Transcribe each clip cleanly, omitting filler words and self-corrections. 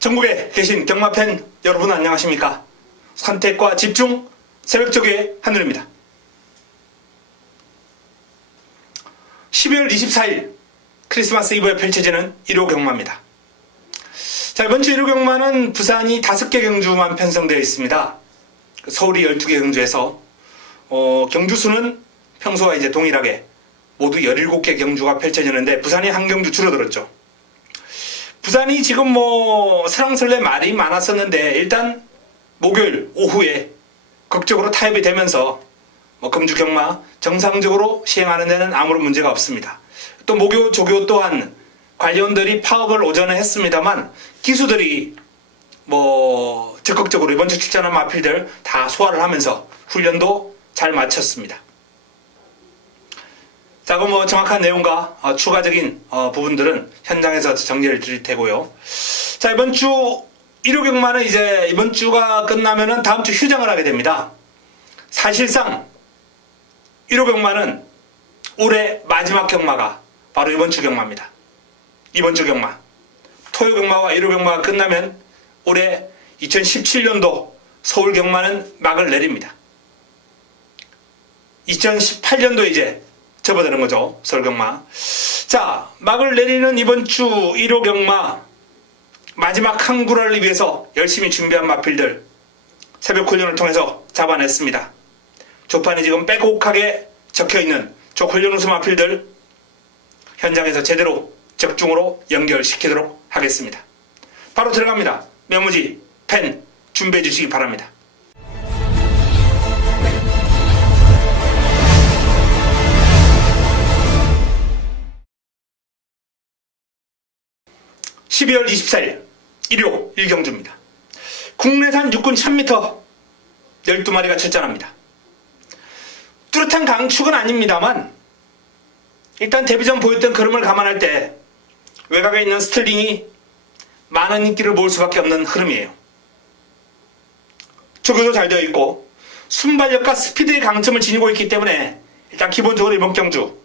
전국에 계신 경마팬 여러분 안녕하십니까? 선택과 집중, 새벽적의 한누리입니다. 12월 24일 크리스마스 이브에 펼쳐지는 1호 경마입니다. 자, 이번 주 1호 경마는 부산이 5개 경주만 편성되어 있습니다. 서울이 12개 경주에서 경주수는 평소와 이제 동일하게 모두 17개 경주가 펼쳐지는데 부산이 한 경주 줄어들었죠. 부산이 지금 설왕설래 말이 많았었는데 일단 목요일 오후에 극적으로 타협이 되면서 금주 경마 정상적으로 시행하는 데는 아무런 문제가 없습니다. 또 목요 조교 또한 관리원들이 파업을 오전에 했습니다만 기수들이 적극적으로 이번 주 출전한 마필들 다 소화를 하면서 훈련도 잘 마쳤습니다. 자, 그럼 정확한 내용과 추가적인 부분들은 현장에서 정리를 드릴 테고요. 자, 이번 주 1호 경마는 이제 이번 주가 끝나면은 다음 주 휴장을 하게 됩니다. 사실상 1호 경마는 올해 마지막 경마가 바로 이번 주 경마입니다. 이번 주 경마. 토요 경마와 1호 경마가 끝나면 올해 2017년도 서울 경마는 막을 내립니다. 2018년도에 이제 접어드는 거죠. 서울 경마. 자, 막을 내리는 이번 주 1호 경마 마지막 한 구라를 위해서 열심히 준비한 마필들 새벽 훈련을 통해서 잡아냈습니다. 조판이 지금 빼곡하게 적혀있는 저 훈련 우수 마필들 현장에서 제대로 적중으로 연결시키도록 하겠습니다. 바로 들어갑니다. 메모지, 펜 준비해 주시기 바랍니다. (12월 24일) 일요 1경주입니다. 국내산 육군 1000m 12마리가 출전합니다. 뚜렷한 강축은 아닙니다만 일단 데뷔전 보였던 흐름을 감안할 때 외곽에 있는 스틀링이 많은 인기를 모을 수밖에 없는 흐름이에요. 조교도 잘 되어 있고 순발력과 스피드의 강점을 지니고 있기 때문에 일단 기본적으로 이번 경주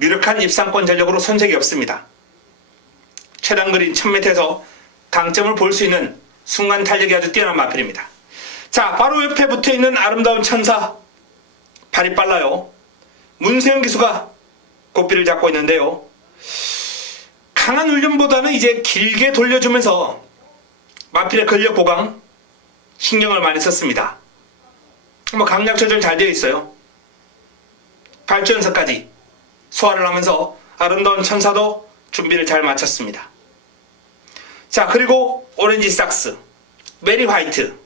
유력한 입상권 전력으로 손색이 없습니다. 최단 거리 1000m에서 강점을 볼 수 있는 순간 탄력이 아주 뛰어난 마필입니다. 자, 바로 옆에 붙어있는 아름다운 천사 발이 빨라요. 문세영 기수가 고삐를 잡고 있는데요. 강한 훈련보다는 이제 길게 돌려주면서 마필의 근력 보강 신경을 많이 썼습니다. 강약 조절 잘 되어 있어요. 발주연서까지 소화를 하면서 아름다운 천사도 준비를 잘 마쳤습니다. 자, 그리고 오렌지 삭스, 메리 화이트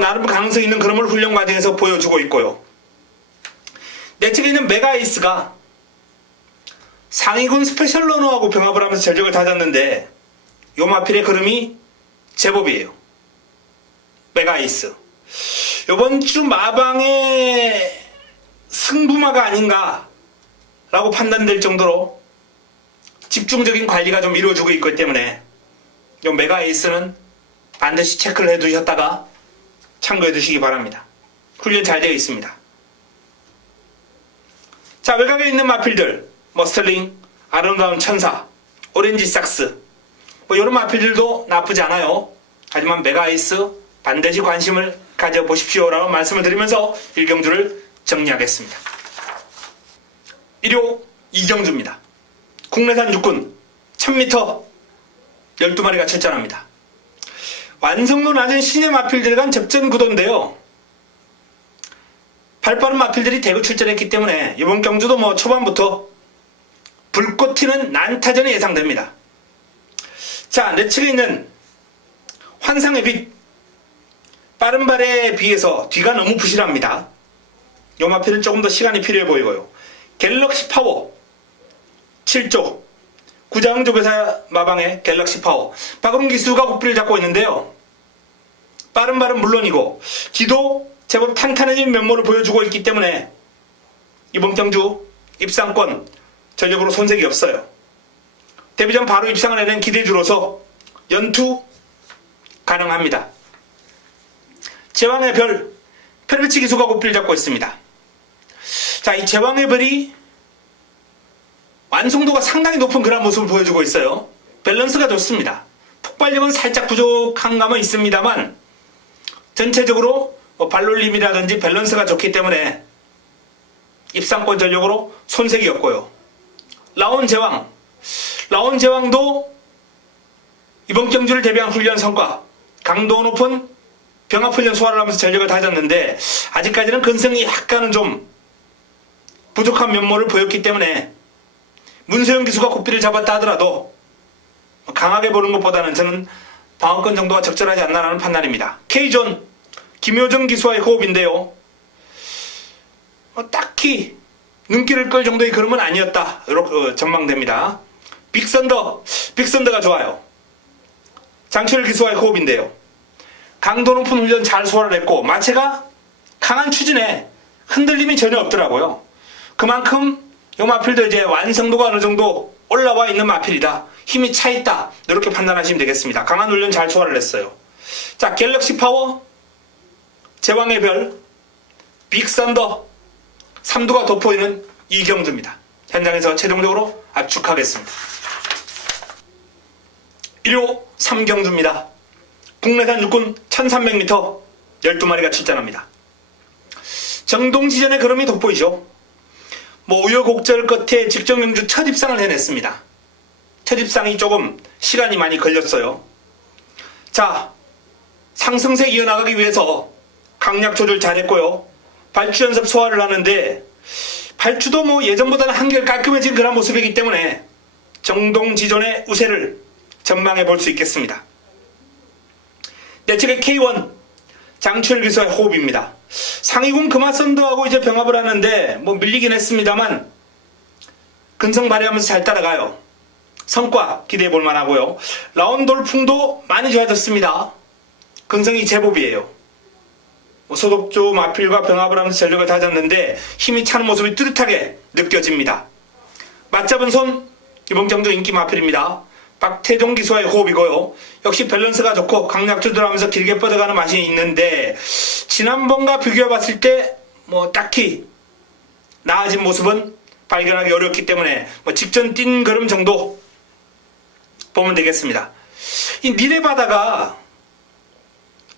나름 가능성 있는 그림을 훈련 과정에서 보여주고 있고요. 내 측에 있는 메가에이스가 상위군 스페셜 러너하고 병합을 하면서 전적을 다졌는데 요 마필의 그림이 제법이에요. 메가에이스 요번 주 마방의 승부마가 아닌가 라고 판단될 정도로 집중적인 관리가 좀 이루어지고 있기 때문에 이 메가에이스는 반드시 체크를 해두셨다가 참고해 두시기 바랍니다. 훈련 잘 되어 있습니다. 자, 외곽에 있는 마필들 스틀링, 아름다운 천사, 오렌지 삭스 이런 마필들도 나쁘지 않아요. 하지만 메가에이스 반드시 관심을 가져보십시오 라고 말씀을 드리면서 1경주를 정리하겠습니다. 1호 2경주입니다. 국내산 육군 1000m 12마리가 출전합니다. 완성도 낮은 신의 마필들 간 접전 구도인데요. 발빠른 마필들이 대거 출전했기 때문에 이번 경주도 초반부터 불꽃 튀는 난타전이 예상됩니다. 자, 내 측에 있는 환상의 빛 빠른 발에 비해서 뒤가 너무 부실합니다. 이 마필은 조금 더 시간이 필요해 보이고요. 갤럭시 파워 7조 구자흥조교사 마방의 갤럭시 파워 박은웅 기수가 고삐를 잡고 있는데요. 빠른 발은 물론이고 뒤도 제법 탄탄해진 면모를 보여주고 있기 때문에 이번 경주 입상권 전력으로 손색이 없어요. 데뷔전 바로 입상을 해낸 기대주로서 연투 가능합니다. 제왕의 별 페르비치 기수가 고삐를 잡고 있습니다. 자, 이 제왕의 별이 완성도가 상당히 높은 그런 모습을 보여주고 있어요. 밸런스가 좋습니다. 폭발력은 살짝 부족한 감은 있습니다만 전체적으로 발놀림이라든지 밸런스가 좋기 때문에 입상권 전력으로 손색이 없고요. 라온제왕도 이번 경주를 대비한 훈련 성과, 강도 높은 병합훈련 소화를 하면서 전력을 다졌는데 아직까지는 근성이 약간은 좀 부족한 면모를 보였기 때문에 문세영 기수가 고삐를 잡았다 하더라도 강하게 보는 것보다는 저는 방어권 정도가 적절하지 않나라는 판단입니다. K존 김효정 기수와의 호흡인데요. 딱히 눈길을 끌 정도의 걸음은 아니었다. 이렇게 전망됩니다. 빅선더가 좋아요. 장철 기수와의 호흡인데요. 강도 높은 훈련 잘 소화를 했고 마체가 강한 추진에 흔들림이 전혀 없더라고요. 그만큼 이 마필도 이제 완성도가 어느 정도 올라와 있는 마필이다. 힘이 차 있다. 이렇게 판단하시면 되겠습니다. 강한 훈련 잘 소화를 했어요. 자, 갤럭시 파워, 제왕의 별, 빅선더, 삼두가 돋보이는 이경주입니다. 현장에서 최종적으로 압축하겠습니다. 1호 3경주입니다. 국내산 육군 1300m 12마리가 출전합니다. 정동지전의 걸음이 돋보이죠. 우여곡절 끝에 직전경주 첫 입상을 해냈습니다. 첫 입상이 조금 시간이 많이 걸렸어요. 자, 상승세 이어나가기 위해서 강약 조절 잘했고요. 발주 연습 소화를 하는데 발주도 예전보다는 한결 깔끔해진 그런 모습이기 때문에 정동지전의 우세를 전망해 볼 수 있겠습니다. 내측의 K1 장철 기수의 호흡입니다. 상위군 금화선도하고 이제 병합을 하는데 밀리긴 했습니다만 근성 발휘하면서 잘 따라가요. 성과 기대해 볼 만하고요. 라운돌풍도 많이 좋아졌습니다. 근성이 제법이에요. 소독조 마필과 병합을 하면서 전력을 다졌는데 힘이 차는 모습이 뚜렷하게 느껴집니다. 맞잡은 손 이번 경주 인기 마필입니다. 박태종 기수와의 호흡이고요. 역시 밸런스가 좋고 강약 조절하면서 길게 뻗어가는 맛이 있는데 지난번과 비교해 봤을 때 딱히 나아진 모습은 발견하기 어렵기 때문에 직전 뛴 걸음 정도 보면 되겠습니다. 이 니레바다가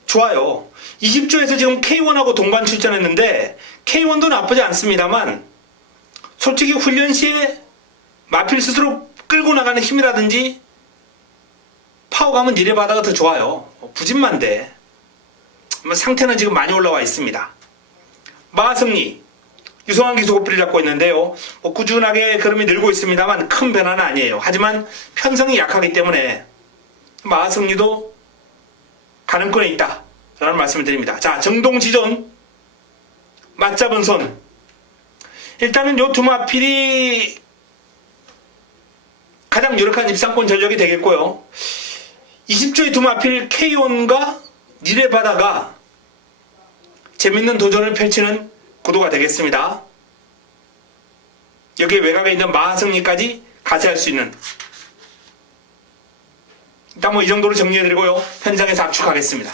좋아요. 20조에서 지금 K1하고 동반 출전했는데 K1도 나쁘지 않습니다만 솔직히 훈련 시에 마필 스스로 끌고 나가는 힘이라든지 파워감은 니레바다가 더 좋아요. 부진만데 상태는 지금 많이 올라와 있습니다. 마승리 유성환 기수 고삐를 잡고 있는데요. 꾸준하게 걸음이 늘고 있습니다만 큰 변화는 아니에요. 하지만 편성이 약하기 때문에 마승리도 가능권에 있다 라는 말씀을 드립니다. 자, 정동지존 맞잡은 손, 일단은 요 두 마필이 가장 유력한 입상권 전력이 되겠고요. 20조의 두 마필 K1과 니레바다가 재밌는 도전을 펼치는 구도가 되겠습니다. 여기에 외곽에 있는 마하승리까지 가세할 수 있는, 일단 이 정도로 정리해드리고요. 현장에서 압축하겠습니다.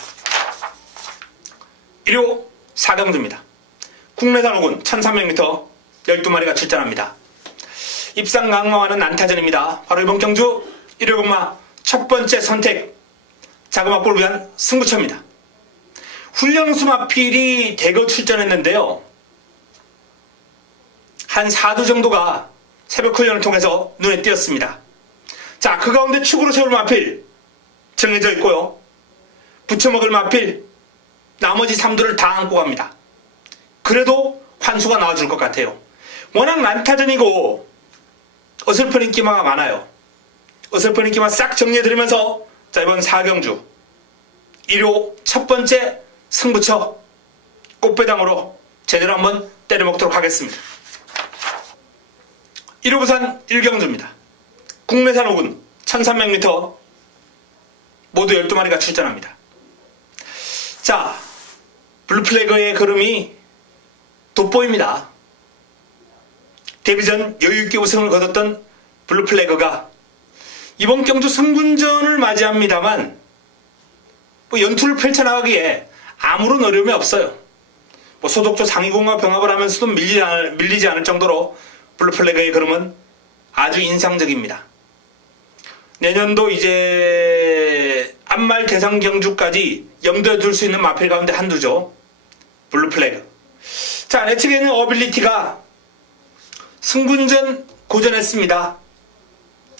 1호 4경주입니다. 국내산 호군 1300m 12마리가 출전합니다. 입상 강망하는 난타전입니다. 바로 이번 경주 1회 공마 첫 번째 선택 자그마골을 위한 승부처입니다. 훈련 우수 마필이 대거 출전했는데요. 한 4두 정도가 새벽 훈련을 통해서 눈에 띄었습니다. 자, 그 가운데 축으로 세울 마필 정해져 있고요. 붙여먹을 마필 나머지 3두를 다 안고 갑니다. 그래도 환수가 나와줄 것 같아요. 워낙 난타전이고 어설픈 인기마가 많아요. 어설픈 인기마 싹 정리해드리면서 자, 이번 4경주 1호 첫 번째 승부처 꽃배당으로 제대로 한번 때려먹도록 하겠습니다. 1호 부산 1경주입니다. 국내산 호군 1300m 모두 12마리가 출전합니다. 자, 블루플래그의 걸음이 돋보입니다. 데뷔전 여유있게 우승을 거뒀던 블루플래그가 이번 경주 승군전을 맞이합니다만 연투를 펼쳐나가기에 아무런 어려움이 없어요. 소독조 상위군과 병합을 하면서도 밀리지 않을 정도로 블루플래그의 걸음은 아주 인상적입니다. 내년도 이제 안말 대상 경주까지 염두에 둘 수 있는 마필 가운데 한두죠. 블루플래그. 자, 내측에는 어빌리티가 승군전 고전했습니다.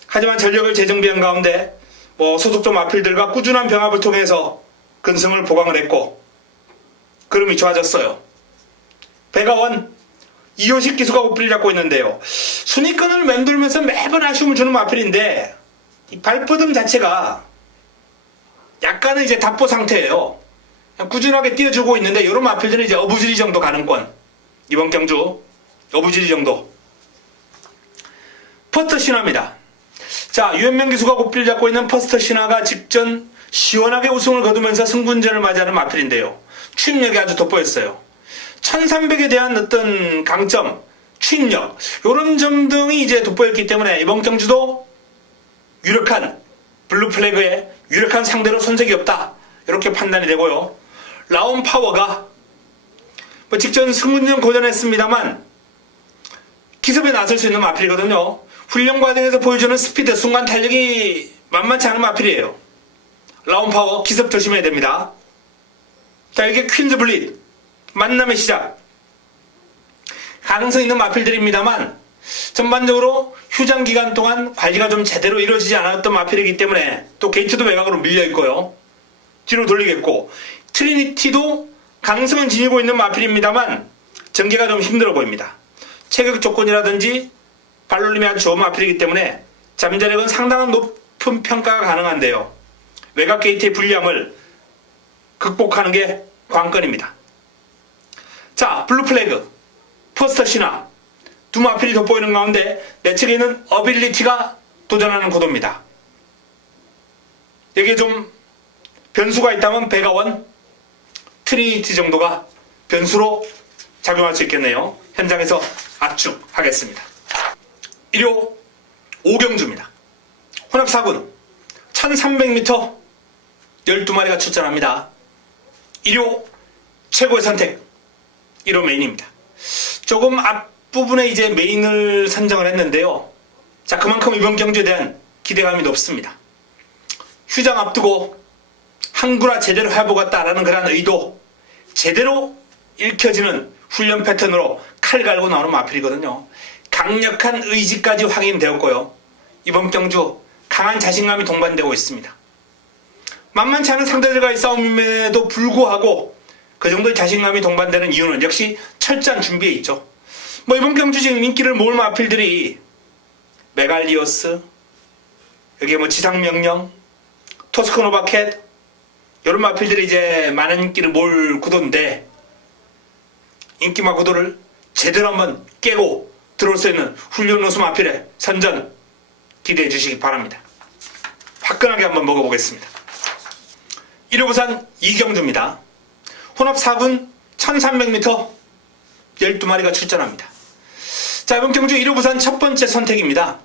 하지만 전력을 재정비한 가운데 소속조 마필들과 꾸준한 병합을 통해서 근성을 보강을 했고 그름이 좋아졌어요. 배가원 이효식 기수가 우필을 잡고 있는데요. 순위권을 맴돌면서 매번 아쉬움을 주는 마필인데 이 발버둥 자체가 약간은 이제 답보 상태예요. 꾸준하게 띄워주고 있는데 이런 마필들은 이제 어부지리 정도 가능권. 이번 경주 어부지리 정도. 퍼스트 신화입니다. 자, 유현명 기수가 고필을 잡고 있는 퍼스트 신화가 직전 시원하게 우승을 거두면서 승군전을 맞이하는 마필인데요. 추임력이 아주 돋보였어요. 1300에 대한 어떤 강점, 추임력 이런 점 등이 이제 돋보였기 때문에 이번 경주도 유력한 블루플래그에 유력한 상대로 손색이 없다 이렇게 판단이 되고요. 라온 파워가 직전 승군전 고전했습니다만 기습에 나설 수 있는 마필이거든요. 훈련 과정에서 보여주는 스피드, 순간 탄력이 만만치 않은 마필이에요. 라온 파워 기습 조심해야 됩니다. 자, 이게 퀸즈 블릿 만남의 시작. 가능성 있는 마필들입니다만 전반적으로 휴장 기간 동안 관리가 좀 제대로 이루어지지 않았던 마필이기 때문에 또 게이트도 외곽으로 밀려있고요. 뒤로 돌리겠고 트리니티도 가능성은 지니고 있는 마필입니다만 전개가 좀 힘들어 보입니다. 체격 조건이라든지 발놀림이 아주 좋은 마필이기 때문에 잠재력은 상당한 높은 평가가 가능한데요. 외곽 게이트의 불리함을 극복하는 게 관건입니다. 자, 블루플래그, 퍼스트 신화 두 마필이 돋보이는 가운데 내측에는 어빌리티가 도전하는 구도입니다. 여기에 좀 변수가 있다면 배가원, 트리니티 정도가 변수로 작용할 수 있겠네요. 현장에서 압축하겠습니다. 1호 5경주입니다. 혼합 4군 1300m 12마리가 출전합니다. 1호 최고의 선택 1호 메인입니다. 조금 앞부분에 이제 메인을 선정을 했는데요. 자, 그만큼 이번 경주에 대한 기대감이 높습니다. 휴장 앞두고 항구라 제대로 해보겠다라는 그런 의도 제대로 읽혀지는 훈련 패턴으로 칼 갈고 나오는 마필이거든요. 강력한 의지까지 확인되었고요. 이번 경주 강한 자신감이 동반되고 있습니다. 만만치 않은 상대들과의 싸움임에도 불구하고 그 정도의 자신감이 동반되는 이유는 역시 철저한 준비에 있죠. 이번 경주 지금 인기를 모을 마필들이 메갈리오스, 여기에 지상명령, 토스코노바켓 이런 마필들이 이제 많은 인기를 모을 구도인데 인기마 구도를 제대로 한번 깨고 들어올 수 있는 훈련 노수 마필의 선전 기대해 주시기 바랍니다. 화끈하게 한번 먹어보겠습니다. 1호 부산 이경주입니다. 혼합 4군 1300m 12마리가 출전합니다. 자, 이번 경주 1호 부산 첫 번째 선택입니다.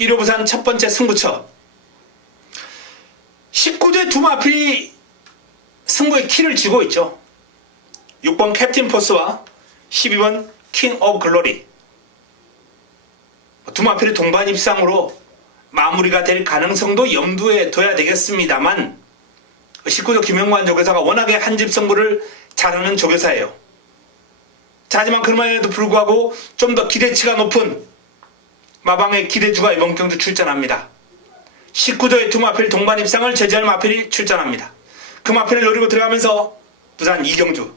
1호 부산 첫 번째 승부처 19대 두 마필이 승부의 키를 쥐고 있죠. 6번 캡틴 포스와 12번 킹 오브 글로리 두 마필의 동반 입상으로 마무리가 될 가능성도 염두에 둬야 되겠습니다만 19조 김영관 조교사가 워낙에 한집 승부를 잘하는 조교사예요. 자, 하지만 그럼에도 불구하고 좀 더 기대치가 높은 마방의 기대주가 이번 경주 출전합니다. 19조의 두 마필 동반 입상을 제지할 마필이 출전합니다. 그 마필을 노리고 들어가면서 부산 이경주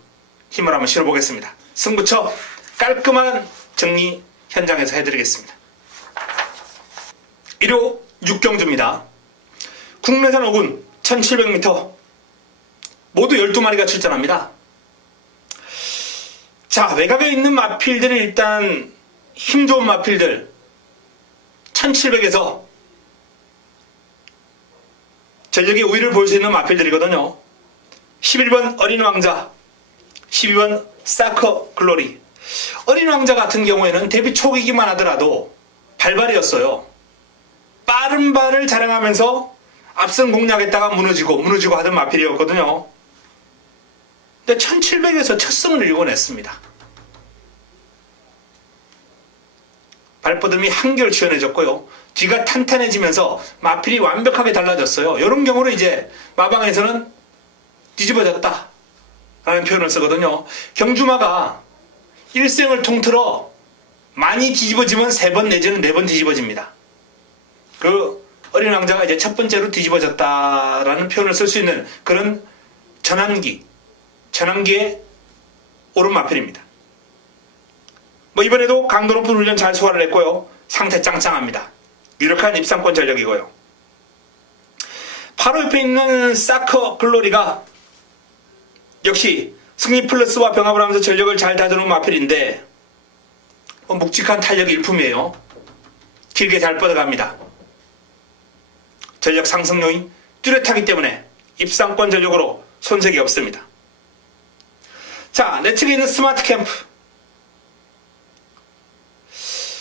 힘을 한번 실어보겠습니다. 승부처 깔끔한 정리 현장에서 해드리겠습니다. 1호 6경주입니다. 국내산 5군 1700m 모두 12마리가 출전합니다. 자, 외곽에 있는 마필들은 일단 힘 좋은 마필들 1700에서 전력의 우위를 보일 수 있는 마필들이거든요. 11번 어린 왕자, 12번 사커 글로리. 어린 왕자 같은 경우에는 데뷔 초기기만 하더라도 발발이었어요. 빠른 발을 자랑하면서 앞선 공략했다가 무너지고 하던 마필이었거든요. 근데 1700에서 첫 승을 일궈냈습니다. 발뻗음이 한결 시원해졌고요. 뒤가 탄탄해지면서 마필이 완벽하게 달라졌어요. 이런 경우로 이제 마방에서는 뒤집어졌다 라는 표현을 쓰거든요. 경주마가 일생을 통틀어 많이 뒤집어지면 3번 내지는 4번 뒤집어집니다. 그 어린 왕자가 이제 첫 번째로 뒤집어졌다라는 표현을 쓸 수 있는 그런 전환기의 오른 마필입니다. 뭐 이번에도 강도 높은 훈련 잘 소화를 했고요. 상태 짱짱합니다. 유력한 입상권 전력이고요. 바로 옆에 있는 사커 글로리가 역시 승리 플러스와 병합을 하면서 전력을 잘 다져놓은 마필인데 묵직한 탄력이 일품이에요. 길게 잘 뻗어갑니다. 전력 상승 요인 뚜렷하기 때문에 입상권 전력으로 손색이 없습니다. 자, 내 측에 있는 스마트 캠프.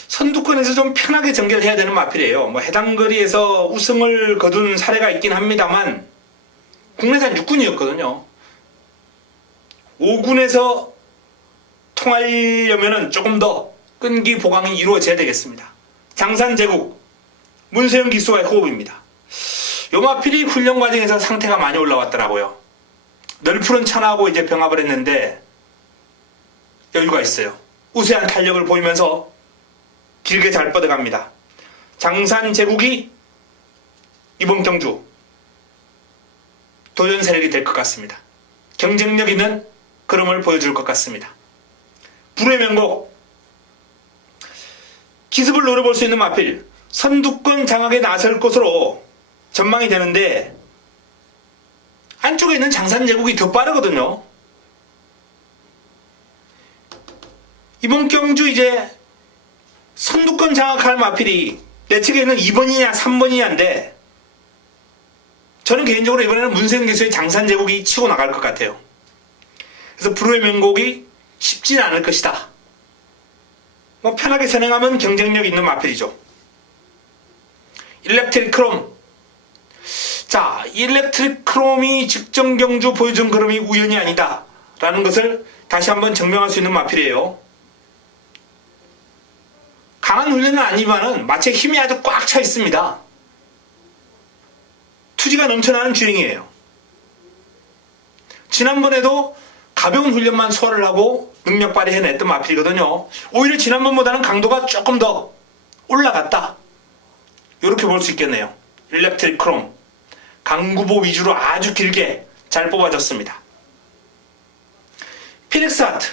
선두권에서 좀 편하게 전개를 해야 되는 마필이에요. 뭐 해당 거리에서 우승을 거둔 사례가 있긴 합니다만 국내산 6군이었거든요. 5군에서 통하려면 조금 더 끈기 보강이 이루어져야 되겠습니다. 장산제국 문세영 기수와의 호흡입니다. 요 마필이 훈련 과정에서 상태가 많이 올라왔더라고요. 널푸른 천하하고 이제 병합을 했는데 여유가 있어요. 우세한 탄력을 보이면서 길게 잘 뻗어갑니다. 장산제국이 이번 경주 도전 세력이 될 것 같습니다. 경쟁력 있는 그림을 보여줄 것 같습니다. 불의 명곡 기습을 노려볼 수 있는 마필 선두권 장악에 나설 것으로 전망이 되는데 안쪽에 있는 장산제국이 더 빠르거든요. 이번 경주 이제 선두권 장악할 마필이 내 측에 있는 2번이냐 3번이냐인데 저는 개인적으로 이번에는 문세영 기수의 장산제국이 치고 나갈 것 같아요. 그래서 불후의 명곡이 쉽지는 않을 것이다. 뭐 편하게 선행하면 경쟁력 있는 마필이죠. 일렉트릭 크롬. 자, 일렉트릭 크롬이 직전 경주 보여준 그림이 우연이 아니다 라는 것을 다시 한번 증명할 수 있는 마필이에요. 강한 훈련은 아니지만은 마치 힘이 아주 꽉 차 있습니다. 투지가 넘쳐나는 주행이에요. 지난번에도 가벼운 훈련만 소화를 하고 능력 발휘해냈던 마필이거든요. 오히려 지난번보다는 강도가 조금 더 올라갔다. 이렇게 볼 수 있겠네요. 일렉트릭 크롬. 강구보 위주로 아주 길게 잘 뽑아줬습니다. 피닉스 하트.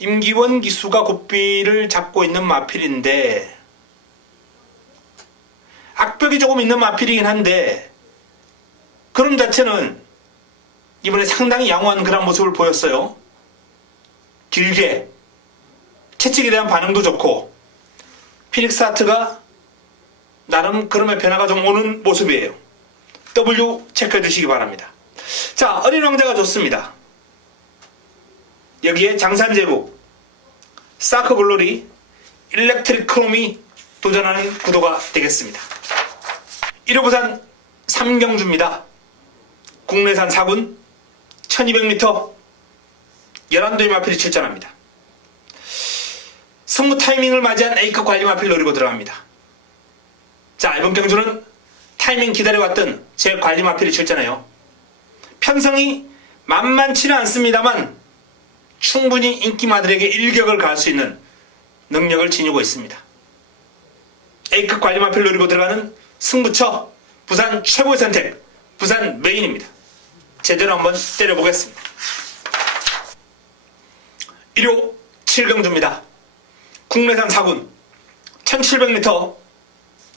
임기원 기수가 고삐를 잡고 있는 마필인데 악벽이 조금 있는 마필이긴 한데 그림 자체는 이번에 상당히 양호한 그런 모습을 보였어요. 길게 채찍에 대한 반응도 좋고 피닉스 하트가 나름 그림의 변화가 좀 오는 모습이에요. W 체크해 주시기 바랍니다. 자, 어린 왕자가 좋습니다. 여기에 장산제국, 사커 글로리, 일렉트릭 크롬이 도전하는 구도가 되겠습니다. 1호 부산 3경주입니다. 국내산 4군 1200m 11도의 마필이 출전합니다. 승부 타이밍을 맞이한 A급 관리 마필 노리고 들어갑니다. 자, 이번 경주는 타이밍 기다려왔던 제 관리 마필이 출전해요. 편성이 만만치는 않습니다만 충분히 인기마들에게 일격을 가할 수 있는 능력을 지니고 있습니다. A급 관리 마필 노리고 들어가는 승부처 부산 최고의 선택 부산 메인입니다. 제대로 한번 때려보겠습니다. 1호 7경주입니다. 국내산 4군 1700m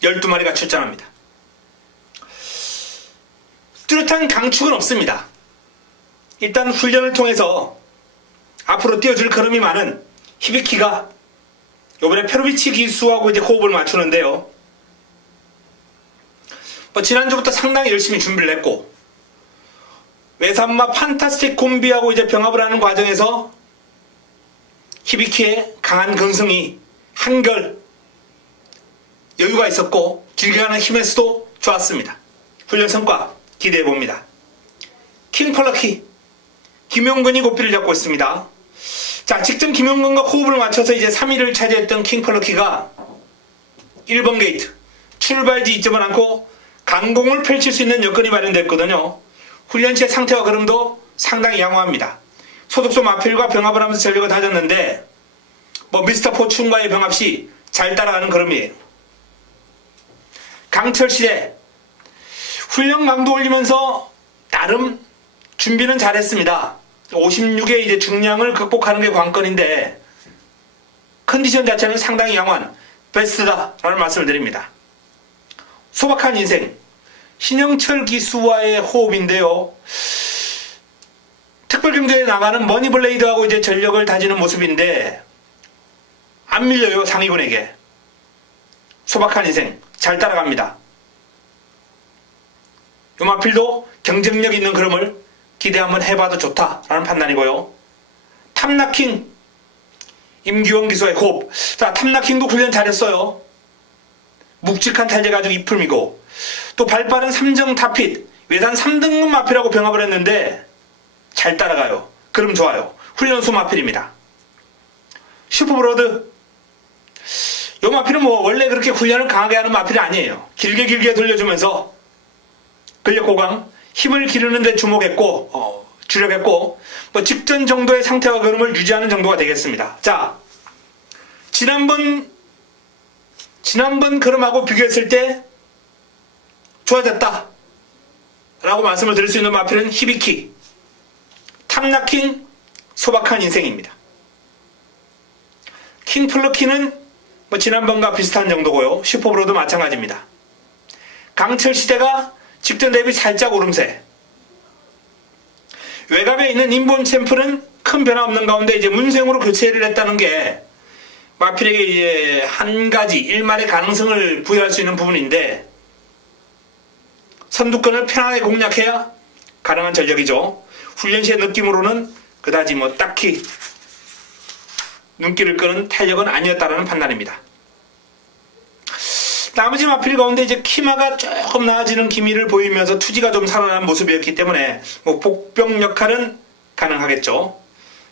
12마리가 출전합니다. 뚜렷한 강축은 없습니다. 일단 훈련을 통해서 앞으로 띄워줄 걸음이 많은 히비키가 이번에 페로비치 기수하고 이제 호흡을 맞추는데요. 뭐 지난주부터 상당히 열심히 준비를 했고 외산마 판타스틱 콤비하고 이제 병합을 하는 과정에서 히비키의 강한 근성이 한결 여유가 있었고 길게 가는 힘에서도 좋았습니다. 훈련 성과 기대해봅니다. 킹 펄러키 김용근이 고삐를 잡고 있습니다. 자, 직전 김영건과 호흡을 맞춰서 이제 3위를 차지했던 킹플러키가 1번 게이트 출발 지점을 않고 강공을 펼칠 수 있는 여건이 마련됐거든요. 훈련시의 상태와 걸음도 상당히 양호합니다. 소속소 마필과 병합을 하면서 전력을 다졌는데 미스터 포춘과의 병합 시 잘 따라가는 걸음이에요. 강철시대 훈련 강도 올리면서 나름 준비는 잘했습니다. 56의 이제 중량을 극복하는 게 관건인데 컨디션 자체는 상당히 양호한 베스트다라는 말씀을 드립니다. 소박한 인생 신영철 기수와의 호흡인데요. 특별경주에 나가는 머니블레이드하고 이제 전력을 다지는 모습인데 안 밀려요. 상위군에게. 소박한 인생 잘 따라갑니다. 요마필도 경쟁력 있는 그림을 기대 한번 해봐도 좋다라는 판단이고요. 탐나킹 임규원 기수의 호흡. 자, 탐나킹도 훈련 잘했어요. 묵직한 탈제 가죽 이품이고 또 발빠른 3정 타핏 외산 3등급 마필하고 병합을 했는데 잘 따라가요. 그럼 좋아요. 훈련소 마필입니다. 슈퍼브로드 요 마필은 원래 그렇게 훈련을 강하게 하는 마필이 아니에요. 길게 돌려주면서 근력 고강 힘을 기르는 데 주목했고 주력했고 직전 정도의 상태와 걸음을 유지하는 정도가 되겠습니다. 자, 지난번 걸음하고 비교했을 때 좋아졌다 라고 말씀을 드릴 수 있는 마필은 히비키 탐나킹 소박한 인생입니다. 킹플러키는 지난번과 비슷한 정도고요. 슈퍼브로도 마찬가지입니다. 강철시대가 직전 대비 살짝 오름세. 외갑에 있는 인본 챔프는 큰 변화 없는 가운데 이제 문생으로 교체를 했다는 게 마필에게 이제 한 가지 일말의 가능성을 부여할 수 있는 부분인데 선두권을 편하게 공략해야 가능한 전력이죠. 훈련시의 느낌으로는 그다지 딱히 눈길을 끄는 탄력은 아니었다라는 판단입니다. 나머지 마필 가운데 이제 키마가 조금 나아지는 기미를 보이면서 투지가 좀 살아난 모습이었기 때문에 복병 역할은 가능하겠죠.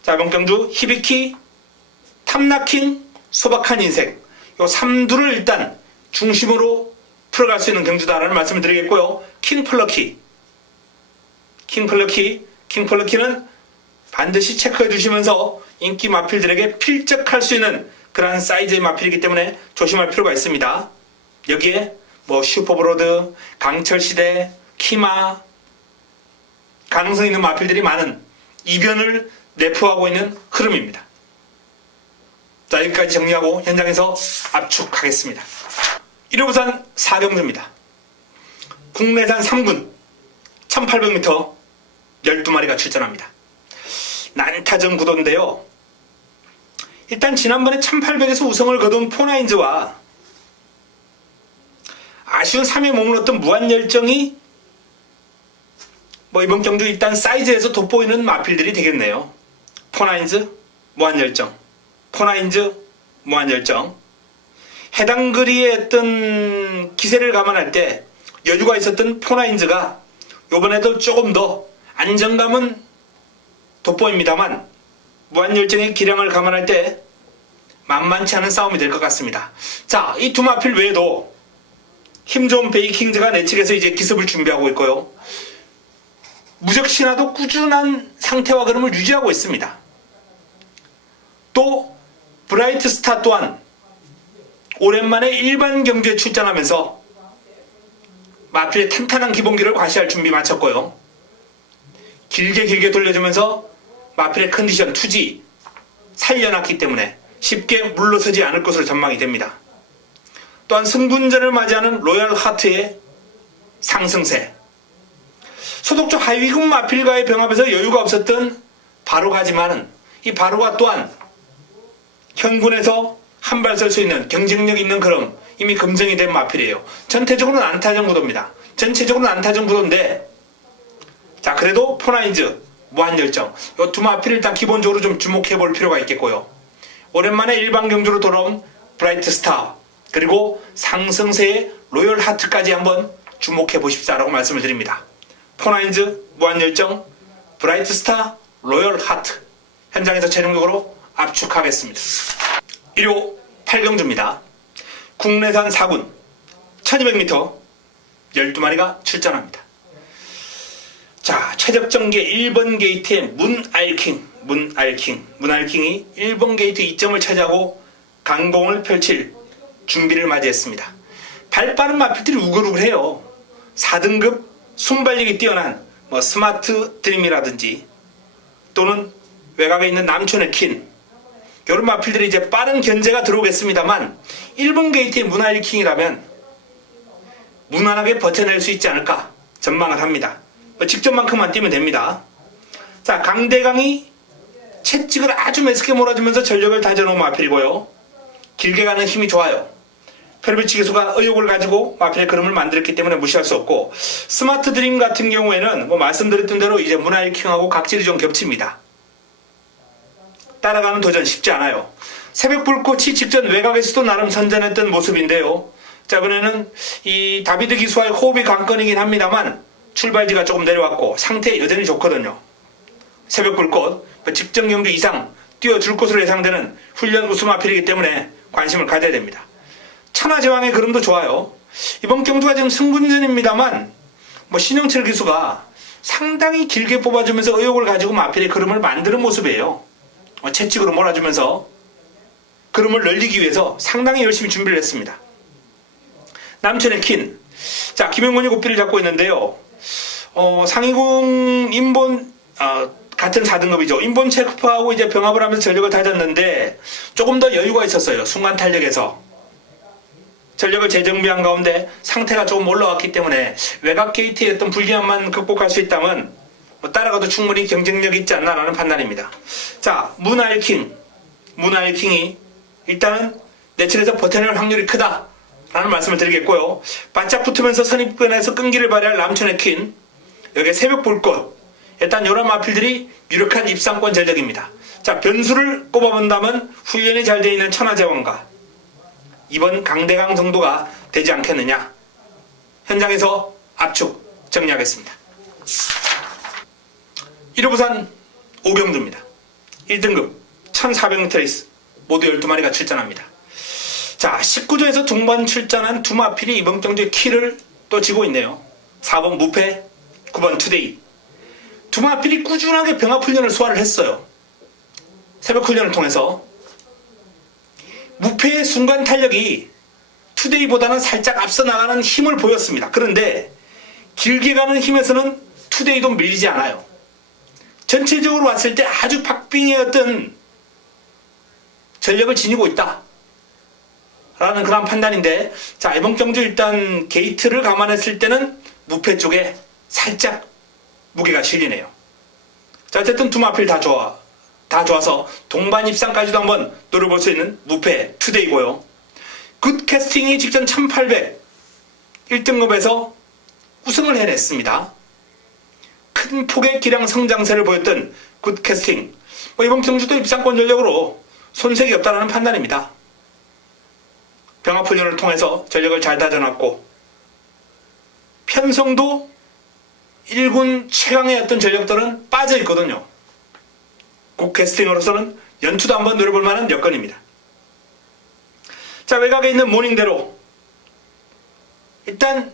자, 명경주 히비키, 탐나킹, 소박한 인생 요 3두를 일단 중심으로 풀어갈 수 있는 경주다라는 말씀을 드리겠고요. 킹플러키는 반드시 체크해 주시면서 인기 마필들에게 필적할 수 있는 그러한 사이즈의 마필이기 때문에 조심할 필요가 있습니다. 여기에 슈퍼브로드, 강철시대, 키마 가능성 있는 마필들이 많은 이변을 내포하고 있는 흐름입니다. 자, 여기까지 정리하고 현장에서 압축하겠습니다. 1호 부산 4경주입니다. 국내산 3군 1800m 12마리가 출전합니다. 난타전 구도인데요. 일단 지난번에 1800에서 우승을 거둔 포나인즈와 아쉬운 3위에 머물렀던 무한열정이 이번 경주 일단 사이즈에서 돋보이는 마필들이 되겠네요. 포나인즈, 무한열정. 해당 거리의 어떤 기세를 감안할 때 여유가 있었던 포나인즈가 이번에도 조금 더 안정감은 돋보입니다만 무한열정의 기량을 감안할 때 만만치 않은 싸움이 될 것 같습니다. 자, 이 두 마필 외에도 힘 좋은 베이킹즈가 내측에서 이제 기습을 준비하고 있고요. 무적신화도 꾸준한 상태와 걸음을 유지하고 있습니다. 또 브라이트 스타 또한 오랜만에 일반 경주에 출전하면서 마필의 탄탄한 기본기를 과시할 준비 마쳤고요. 길게 돌려주면서 마필의 컨디션, 투지 살려놨기 때문에 쉽게 물러서지 않을 것으로 전망이 됩니다. 또한 승분전을 맞이하는 로얄 하트의 상승세. 소속적 하위군 마필과의 병합에서 여유가 없었던 바로가지만은 이 바로가 또한 현군에서 한 발 설 수 있는 경쟁력 있는 그런 이미 검증이 된 마필이에요. 전체적으로는 안타전 구도입니다. 자, 그래도 포나인즈, 무한열정 이 두 마필을 일단 기본적으로 좀 주목해 볼 필요가 있겠고요. 오랜만에 일반 경주로 돌아온 브라이트 스타 그리고 상승세의 로열 하트까지 한번 주목해 보십사라고 말씀을 드립니다. 포나인즈, 무한열정, 브라이트 스타, 로열 하트 현장에서 최종적으로 압축하겠습니다. 1호 8경주입니다. 국내산 4군 1200m 12마리가 출전합니다. 자, 최적정계 1번 게이트의 문알킹이 1번 게이트 2점을 차지하고 강공을 펼칠 준비를 맞이했습니다. 발빠른 마필들이 우글우글해요. 4등급 순발력이 뛰어난 스마트 드림이라든지 또는 외곽에 있는 남촌의 킨, 이런 마필들이 이제 빠른 견제가 들어오겠습니다만 1번 게이트의 문알킹이라면 무난하게 버텨낼 수 있지 않을까 전망을 합니다. 직전만큼만 뛰면 됩니다. 자, 강대강이 채찍을 아주 매섭게 몰아주면서 전력을 다져놓은 마필이고요. 길게 가는 힘이 좋아요. 페르비치 기수가 의욕을 가지고 마필의 그림을 만들었기 때문에 무시할 수 없고, 스마트 드림 같은 경우에는 말씀드렸던 대로 이제 문알킹하고 각질이 좀 겹칩니다. 따라가는 도전 쉽지 않아요. 새벽 불꽃이 직전 외곽에서도 나름 선전했던 모습인데요. 자, 이번에는 이 다비드 기수와의 호흡이 관건이긴 합니다만 출발지가 조금 내려왔고 상태 여전히 좋거든요. 새벽 불꽃 직전 경주 이상 뛰어줄 것으로 예상되는 훈련 우수 마필이기 때문에 관심을 가져야 됩니다. 천하제왕의 그림도 좋아요. 이번 경주가 지금 승군전입니다만 신영철 기수가 상당히 길게 뽑아주면서 의욕을 가지고 마필의 그림을 만드는 모습이에요. 채찍으로 몰아주면서 그림을 늘리기 위해서 상당히 열심히 준비를 했습니다. 남천의 킨. 자, 김영곤이 고삐를 잡고 있는데요. 상위궁 인본 같은 4등급이죠. 인본 체크하고 이제 병합을 하면서 전력을 다졌는데 조금 더 여유가 있었어요. 순간 탄력에서 전력을 재정비한 가운데 상태가 조금 올라왔기 때문에 외곽 게이트의 어떤 불리함만 극복할 수 있다면 따라가도 충분히 경쟁력이 있지 않나라는 판단입니다. 자, 문알킹이 일단은 내칠에서 버텨낼 확률이 크다라는 말씀을 드리겠고요. 바짝 붙으면서 선입견에서 끈기를 발휘할 남촌의 퀸, 여기에 새벽 불꽃, 일단 이런 마필들이 유력한 입상권 전력입니다. 자, 변수를 꼽아본다면 훈련이 잘 되어 있는 천하제왕과 이번 강대강 정도가 되지 않겠느냐. 현장에서 압축 정리하겠습니다. 1호 부산 5경주입니다. 1등급 1400m 레이스 모두 12마리가 출전합니다. 자, 19조에서 동반 출전한 두 마필이 이번 경주의 키를 또 쥐고 있네요. 4번 무패, 9번 투데이. 두 마필이 꾸준하게 병합 훈련을 소화를 했어요. 새벽 훈련을 통해서. 무패의 순간 탄력이 투데이보다는 살짝 앞서 나가는 힘을 보였습니다. 그런데 길게 가는 힘에서는 투데이도 밀리지 않아요. 전체적으로 봤을 때 아주 박빙의 어떤 전력을 지니고 있다 라는 그런 판단인데, 자, 이번 경주 일단 게이트를 감안했을 때는 무패 쪽에 살짝 무게가 실리네요. 자, 어쨌든 두 마필 다 좋아서 동반 입상까지도 한번 노려볼 수 있는 무패 투데이고요. 굿 캐스팅이 직전 1800 1등급에서 우승을 해냈습니다. 큰 폭의 기량 성장세를 보였던 굿 캐스팅. 이번 경주도 입상권 전력으로 손색이 없다는 판단입니다. 병합 훈련을 통해서 전력을 잘 다져놨고, 편성도 1군 최강의 어떤 전력들은 빠져있거든요. 굿 캐스팅으로서는 연투도 한번 노려볼 만한 여건입니다. 자, 외곽에 있는 모닝대로. 일단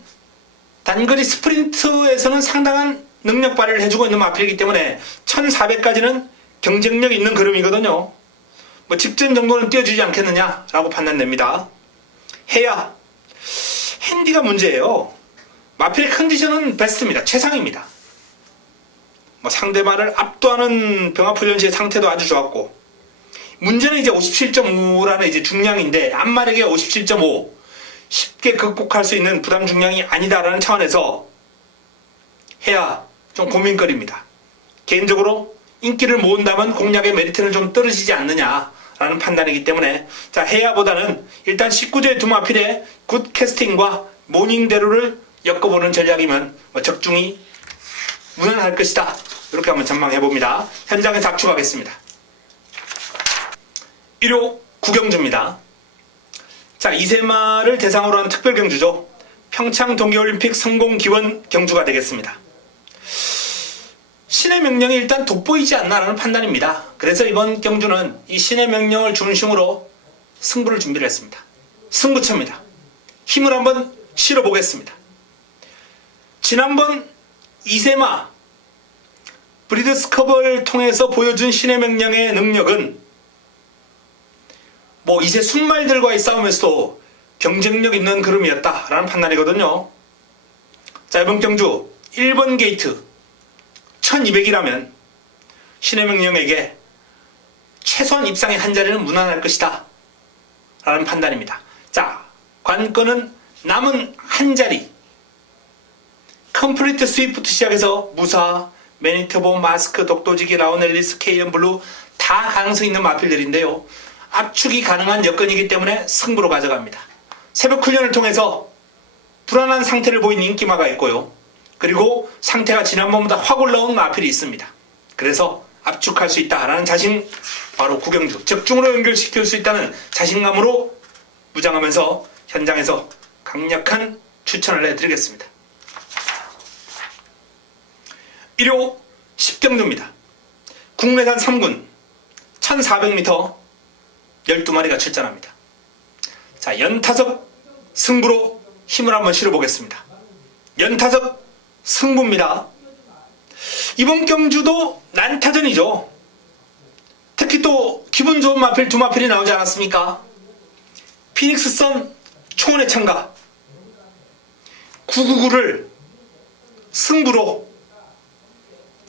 단거리 스프린트에서는 상당한 능력 발휘를 해주고 있는 마필이기 때문에 1400까지는 경쟁력 있는 그림이거든요. 직전 정도는 뛰어주지 않겠느냐라고 판단됩니다. 해야 핸디가 문제예요. 마필의 컨디션은 베스트입니다. 최상입니다. 상대방을 압도하는 병합훈련 시의 상태도 아주 좋았고, 문제는 이제 57.5라는 이제 중량인데 안마력의 57.5 쉽게 극복할 수 있는 부담 중량이 아니다라는 차원에서 해야 좀 고민거리입니다. 개인적으로 인기를 모은다면 공략의 메리트는 좀 떨어지지 않느냐라는 판단이기 때문에, 자, 해야보다는 일단 19제 두 마필의 굿 캐스팅과 모닝대로를 엮어보는 전략이면 적중이 무난할 것이다. 이렇게 한번 전망해봅니다. 현장에서 압축하겠습니다. 1호 구경주입니다. 자, 이세마를 대상으로 하는 특별 경주죠. 평창 동계올림픽 성공 기원 경주가 되겠습니다. 신의 명령이 일단 돋보이지 않나라는 판단입니다. 그래서 이번 경주는 이 신의 명령을 중심으로 승부를 준비를 했습니다. 승부처입니다. 힘을 한번 실어보겠습니다. 지난번 이세마 브리드스컵을 통해서 보여준 신의 명령의 능력은 이세 순말들과의 싸움에서도 경쟁력 있는 그름이었다라는 판단이거든요. 자, 이번 경주 1번 게이트 1200이라면 신의 명령에게 최소한 입상의 한 자리는 무난할 것이다 라는 판단입니다. 자, 관건은 남은 한 자리 컴플리트 스위프트 시작해서 무사, 매니터보, 마스크, 독도지기, 라운앨리스, 케이언 블루 다 가능성 있는 마필들인데요. 압축이 가능한 여건이기 때문에 승부로 가져갑니다. 새벽 훈련을 통해서 불안한 상태를 보인 인기마가 있고요. 그리고 상태가 지난번보다 확 올라온 마필이 있습니다. 그래서 압축할 수 있다라는 자신, 바로 구경주, 적중으로 연결시킬 수 있다는 자신감으로 무장하면서 현장에서 강력한 추천을 해드리겠습니다. 1호 10경주입니다. 국내산 3군 1400m 12마리가 출전합니다. 자, 연타석 승부로 힘을 한번 실어보겠습니다. 연타석 승부입니다. 이번 경주도 난타전이죠. 특히 또 기분 좋은 마필 두 마필이 나오지 않았습니까? 피닉스선 초원의 참가 999를 승부로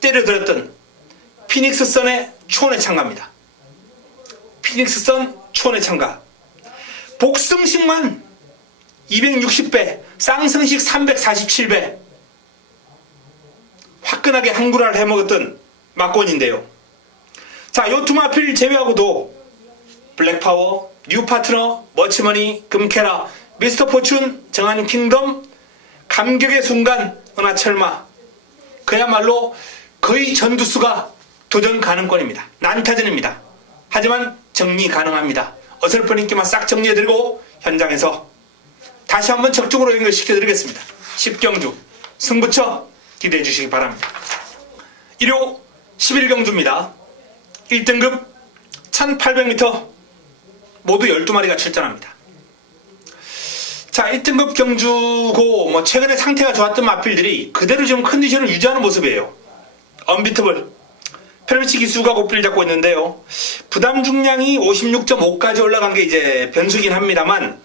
때려들었던 피닉스선의 초원의 참가입니다. 피닉스선 초원의 참가 복승식만 260배, 쌍승식 347배 화끈하게 한구라를 해먹었던 막권인데요. 자, 요 두 마필 제외하고도 블랙파워, 뉴파트너, 머치머니, 금케라, 미스터 포춘, 정한 킹덤, 감격의 순간, 은하철마 그야말로 거의 전두수가 도전 가능권입니다. 난타전입니다. 하지만 정리 가능합니다. 어설픈 인기만 싹 정리해드리고 현장에서 다시 한번 적중으로 연결시켜드리겠습니다. 10경주 승부처 기대해 주시기 바랍니다. 1호 11경주입니다. 1등급 1800m 모두 12마리가 출전합니다. 자, 1등급 경주고 최근에 상태가 좋았던 마필들이 그대로 지금 컨디션을 유지하는 모습이에요. 언비터블 페르치 기수가 고삐를 잡고 있는데요. 부담 중량이 56.5까지 올라간 게 이제 변수긴 합니다만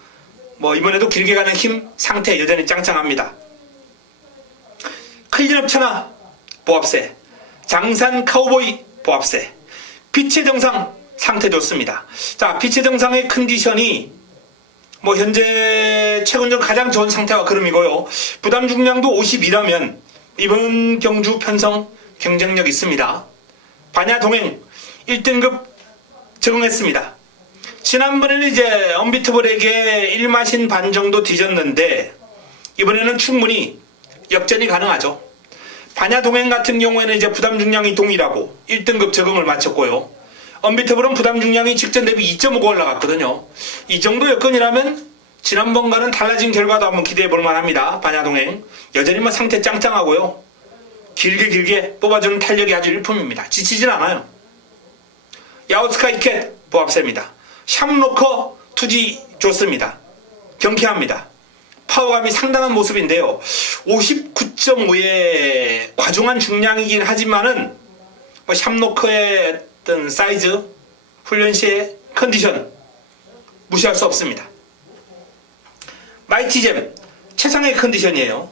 이번에도 길게 가는 힘 상태 여전히 짱짱합니다. 클린업 천하 보합세, 장산 카우보이 보합세, 빛의 정상 상태 좋습니다. 자, 빛의 정상의 컨디션이 현재 최근 중 가장 좋은 상태와 그름이고요. 부담 중량도 52라면 이번 경주 편성 경쟁력 있습니다. 반야 동행 1등급 적응했습니다. 지난번에는 이제 언비터블에게 1마신 반 정도 뒤졌는데 이번에는 충분히 역전이 가능하죠. 반야 동행 같은 경우에는 이제 부담 중량이 동일하고 1등급 적응을 마쳤고요. 언비터블은 부담 중량이 직전 대비 2.5가 올라갔거든요. 이 정도 여건이라면 지난번과는 달라진 결과도 한번 기대해 볼 만합니다. 반야 동행 여전히 상태 짱짱하고요. 길게 뽑아주는 탄력이 아주 일품입니다. 지치진 않아요. 야오스카이캣 보합세입니다. 샴로커 투지 좋습니다. 경쾌합니다. 파워감이 상당한 모습인데요. 59.5의 과중한 중량이긴 하지만은 샴로커의 어떤 사이즈, 훈련 시의 컨디션 무시할 수 없습니다. 마이티잼 최상의 컨디션이에요.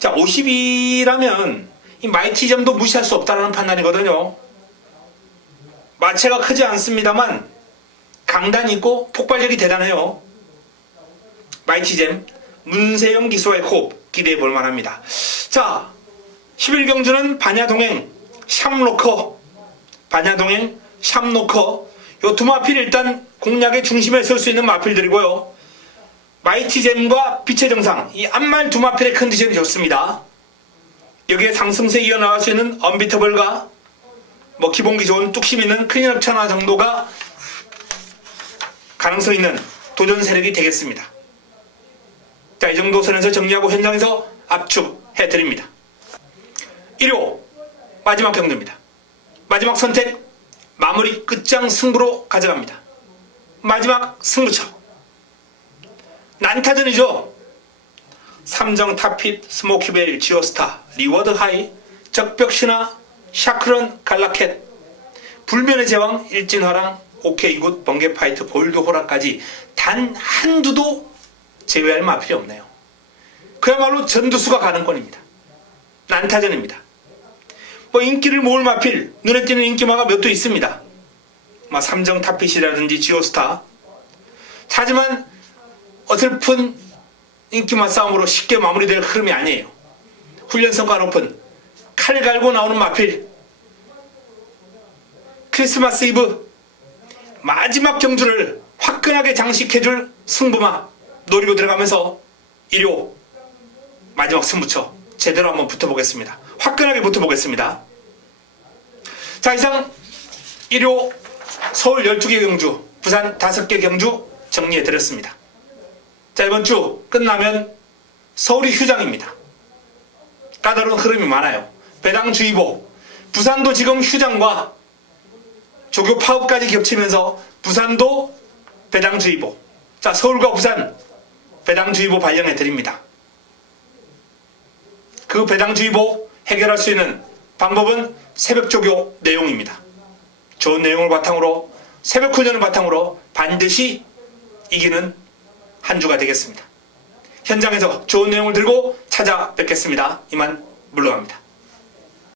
자, 52라면 이 마이티잼도 무시할 수 없다는 판단이거든요. 마체가 크지 않습니다만 강단이 있고 폭발력이 대단해요. 마이티잼 문세영 기수와의 호흡 기대해 볼 만합니다. 자, 11경주는 반야동행 샴로커, 반야동행 샴로커 요 두 마필 일단 공략의 중심에 설 수 있는 마필들이고요. 마이티잼과 빛의 정상 이 앞말 두 마필의 컨디션이 좋습니다. 여기에 상승세 이어나갈 수 있는 언비터블과 기본기 좋은 뚝심 있는 클린업 천하 정도가 가능성 있는 도전 세력이 되겠습니다. 자, 이 정도 선에서 정리하고 현장에서 압축해 드립니다. 1호 마지막 경주입니다. 마지막 선택, 마무리 끝장 승부로 가져갑니다. 마지막 승부처. 난타전이죠. 삼정 타핏, 스모키벨, 지오스타, 리워드 하이, 적벽신화, 샤크런, 갈라켓, 불면의 제왕, 일진화랑, 오케이 굿, 번개파이트, 볼드 호라까지 단 한두도 제외할 마필이 없네요. 그야말로 전두수가 가는 권입니다. 난타전입니다. 뭐 인기를 모을 마필, 눈에 띄는 인기마가 몇 도 있습니다. 삼정 타핏이라든지 지오스타. 하지만 어설픈 인기마 싸움으로 쉽게 마무리될 흐름이 아니에요. 훈련 성과 높은 칼 갈고 나오는 마필. 크리스마스 이브 마지막 경주를 화끈하게 장식해줄 승부마 노리고 들어가면서 일요 마지막 승부처 제대로 한번 붙어보겠습니다. 화끈하게 붙어보겠습니다. 자, 이상 일요 서울 12개 경주, 부산 5개 경주 정리해드렸습니다. 자, 이번 주 끝나면 서울이 휴장입니다. 까다로운 흐름이 많아요. 배당주의보, 부산도 지금 휴장과 조교 파업까지 겹치면서 부산도 배당주의보. 자, 서울과 부산 배당주의보 발령해드립니다. 그 배당주의보 해결할 수 있는 방법은 새벽조교 내용입니다. 좋은 내용을 바탕으로, 새벽 훈련을 바탕으로 반드시 이기는 한 주가 되겠습니다. 현장에서 좋은 내용을 들고 찾아뵙겠습니다. 이만 물러갑니다.